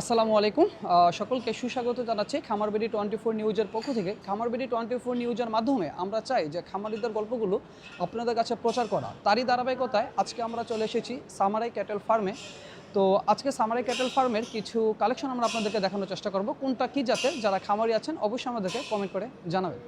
আসসালামু আলাইকুম সকলকে সুস্বাগত জানাচ্ছি খামারবেড়ি 24 নিউজের পক্ষ থেকে। খামারবেড়ি 24 নিউজের মাধ্যমে আমরা চাই যে খামারিদের গল্পগুলো আপনাদের কাছে প্রচার করা। তারই ধারাবাহিকতায় আজকে আমরা চলে এসেছি সামারাই ক্যাটেল ফার্মে। তো আজকে সামারাই ক্যাটেল ফার্মের কিছু কালেকশন আমরা আপনাদেরকে দেখানোর চেষ্টা করব। কোনটা কী জাতের, যারা খামারি আছেন অবশ্যই আমাদেরকে কমেন্ট করে জানাবেন।